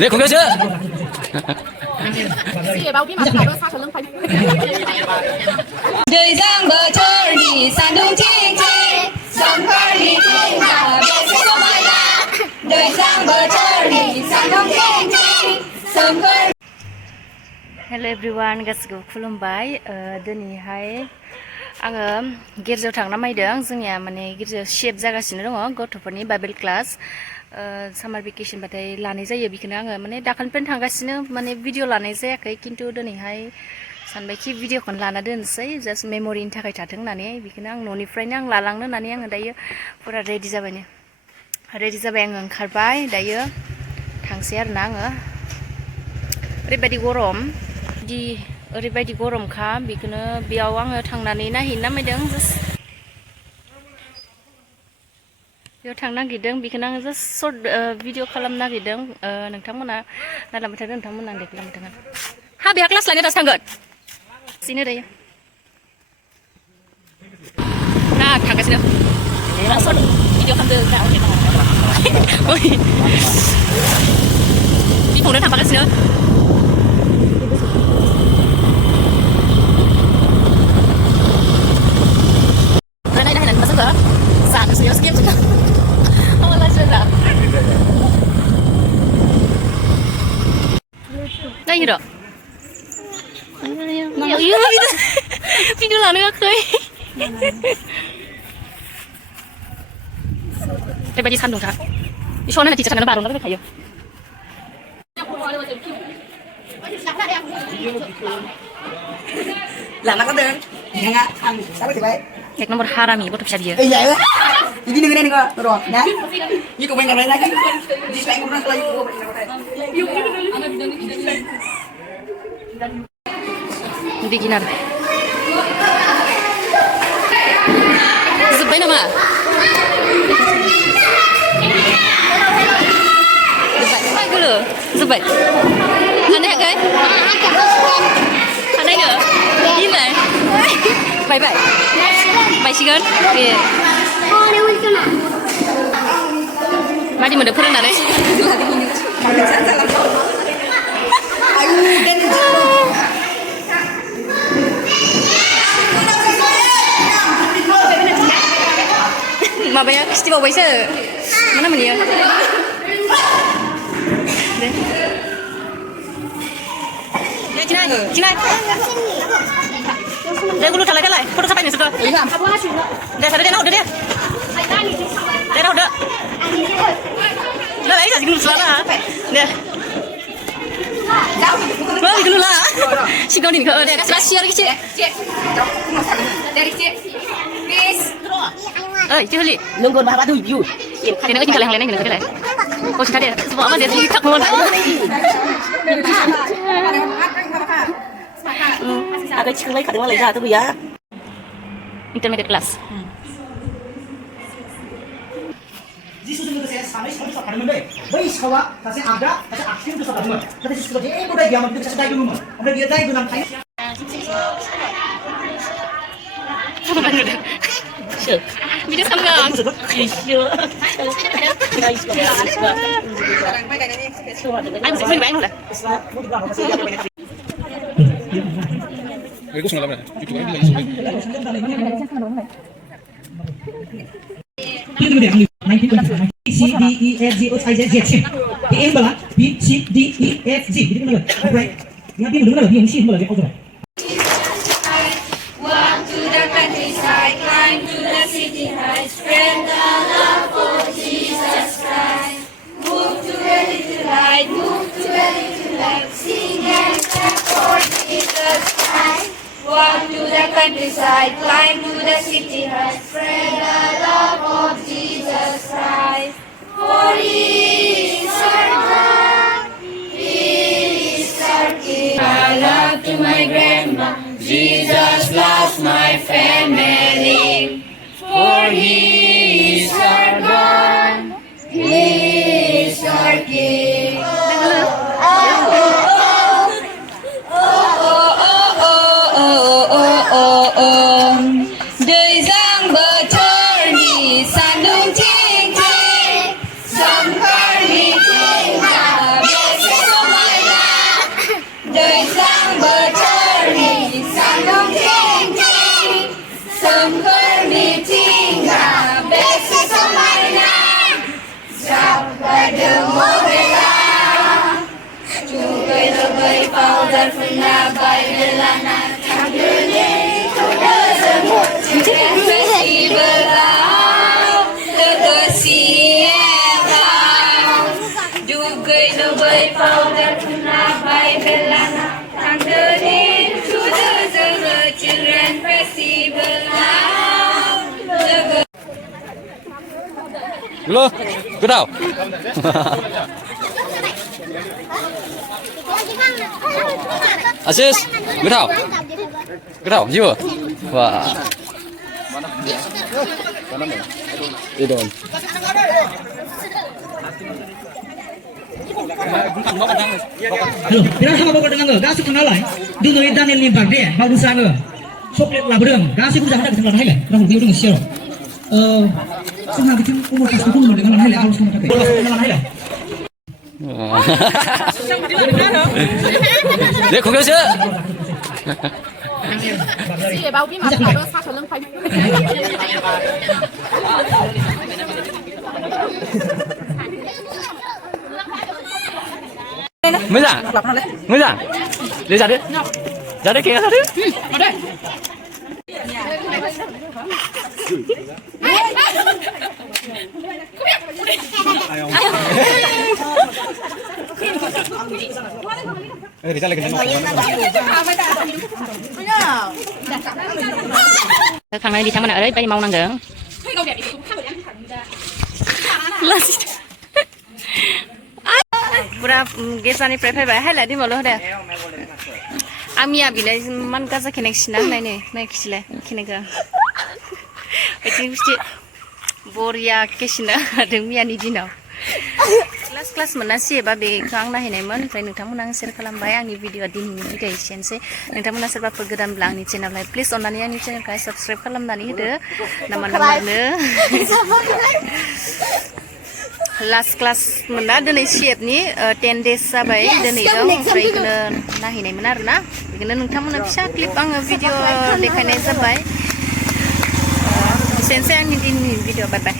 네, 공격수! Đời giang bờ trôi đi sàn đông chinh chinh sông khơi đi chinh là bên sông mai la đời giang bờ trôi đi sàn đông chinh chinh sông khơi. Hello everyone, गासिबो खुलुमबाय दिनैहाय आङो गिर्जायाव थांना नायदों जोंनिया माने गिर्जायाव शेप जागासिनो दङ गथ'फोरनि बाइबेल क्लास सामार भेकेसन बाथाय लानाय जायो बेखौनो आङो माने दाखालिनिफ्रायनो थांगासिनो माने भिडिअ लानाय जायाखै खिन्थु दिनैहाय सानबायखि भिडिअखौनो लाना दोनसै जास्ट मेम'रिनि थाखाय थाथों होननानै बेखौनो आं न'निफ्रायनो आं लालांनो होननानै आङो दायो फुरा रेडि जाबाय आङो ओंखारबाय दायो थांसै आरोना आङो ओरैबायदि गरम ओरैबायदि गरमखा बेखौनो बेयाव आङो थांनानै नायहैनो नामायदों जास्ट बेयाव थांनो नागिरदों बेखौनो आङो जास्ट सर्ट भिडिअ खालामनो नागिरदों नोंथांमोना नायलांबाय थादों नोंथांमोना आं देखायलांबाय थागोन हा बेहा क्लास लानो दासो थांगोन सिनो दायो ना थांगासिनो सर्ट भिडिअ खालामदों बिखौनो थांफागासिनो Đây rồi. Video là nữa khơi. Đây bây giờ săn đúng không? Đi cho nên là chỉ cho thằng nó bà đúng nó phải không? Làm nó có đơn, nghe ngã, ăn sao được vậy? Kayak nomor harami buat bisa dia. Iya lah, jadi dengerin nih kok, bro, ya? Ini komen yang lain lagi, di saya ngomong lagi kok. Beginner. Zubay nama. Zubay dulu. Zubay. Aneh kan? Aneh ke? Gimana? Bye. Bye sigon. Iya. Mari mau dapur nane. Mabaya pasti bawa bisa. Mana menia? Deh. Ya Cinai. Dia gulu talai. Foto siapa ini sudah? Dia sada dia udah dia. Dia udah. Dah lagi gulu salah. Dia. Wah, gulu lah. Sigon ini kalau dia kasih share gitu. Cek. Dari cek. Please. Itu hali. Nunggu bapak tuh view. Ini aku tinggal yang lainnya gitu deh. Oh, sudah dia. Semua apa dia tak mau. Agak cikgu lagi kadang lagi tuh ya. Intermediate class. जिसु जों लोगोसे सानै सानै साफादोंमोन दै बै सावा सासे आगदा सासे आगसिजों गोसारदोंमोन नाथाय जिसुआ जेबो दाय गैयामोन बिसोर सासे दाय दङमोन ओमफ्राय बियो दाय गोनांखाय Video sama. Anh sẽ mình bạn rồi. Cái này là YouTube anh đi ini C D E F G O I Z Z cái em bảo là B C D E F G jadi kan right ya dia dengar lagi yang sih malah dia auto Walk to the countryside, climb to the city high, spread the love for Jesus Christ. Move to a little light, sing and clap for Jesus Christ. Walk to the countryside, climb to the city high, spread the love of Jesus Christ. For He is our God, He is our King. My love to my grandma, Jesus loves my family. For He is our God, He is our King. Đời giang bờ trôi đi sàn đông chinh chinh Baibelana Tangene Todazamo Children Festival Tegosieta Dugai Dubai Powder Tuna Baibelana Tangene Todazamo Children Festival Dulu, gue tahu. Asis, gue tahu. Gue tahu, jiwa. Wah. Itu. Halo, biar sama bapak dengan nggak? Gasih kenal lah. Dulu itu Daniel Limbar deh, bagus sangat. Soklet lah berdeng. Gasih pun jangan ada kesempatan lagi. Orang dia udah nge-share. Senang kita umur kasih pun dengan mana harus kita pakai. Dengan mana? 네, 공격수. Menang, menang. Dia jadi kayak tadi. Thằng này đi thằng này ở đấy bay mau năng được. Pura gesani prefer bay hay là đi malo deh. Ami abi này man kaza connection này này kişiler kinega. Peki işte Boria kesina demi ani dinaw. Kelas mana sih ba beखौ आं नायहैनायमोन ओमफ्राय नोंथांमोना आं share खालामबाय आंनि video दिनैनि video एसेनोसै नोंथांमोना सोरबाफोर गोदानब्ला आंनि चेनेलखौ प्लिज अननानै आंनि चेनेलखौ साबस्क्राइब खालामनानै होदो नामा नामानो लास्ट क्लास मोनना दिनै सिएफनि 10 days जाबाय दिनै दं ओमफ्राय बेखौनो नायहैनायमोन आरोना बेखौनो नोंथांमोना फिसा क्लिप आङो भिडिअ देखायनाय जाबाय एसेनोसै आंनि दिनैनि भिडिअ बाय बाय